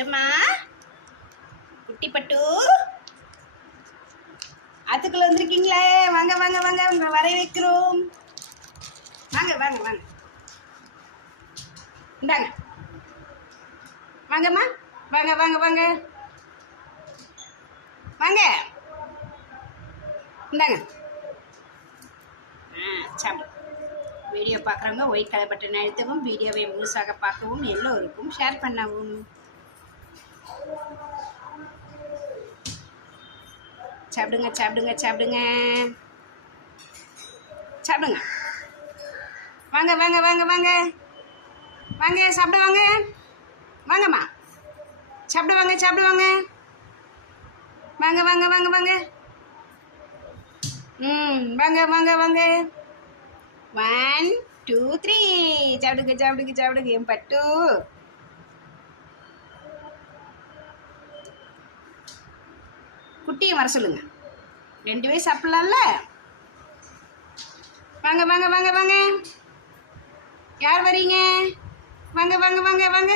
பச்சம்மா குட்டி பட்டு. ஆத்துக்குள்ள வந்திருக்கீங்களே. வாங்க வாங்க வாங்க. உங்களை வர வைக்கிறோம். வாங்க வாங்க வாங்க. இந்தாங்க. வாங்கம்மா. வாங்க வாங்க வாங்க. வாங்க. இந்தாங்க. ஆ சாப்பிடு. வீடியோ பார்க்குறவங்க ஒயிட் கலர் பட்டன் அழுத்தவும் வீடியோவை முழுசாக பார்க்கவும் எல்லோருக்கும் ஷேர் பண்ணவும். சாப்பிடுங்க சாப்பிடுங்க சாப்பிடுங்க சாப்பிடுங்க வாங்க வாங்க வாங்க வாங்க வாங்க சாப்பிட வாங்க வாங்கம்மா சாப்பிட வாங்க சாப்பிட வாங்க வாங்க வாங்க வாங்க வாங்க ம் வாங்க வாங்க வாங்க ஒன் டூ த்ரீ சாப்பிடுங்க சாப்பிடுங்க சாப்பிடுங்க என் பட்டு குட்டியை வர சொல்லுங்க. ரெண்டு பேரும் சாப்பிடலாம்ல? வாங்க வாங்க வாங்க வாங்க. யார் வரீங்க? வாங்க வாங்க வாங்க வாங்க.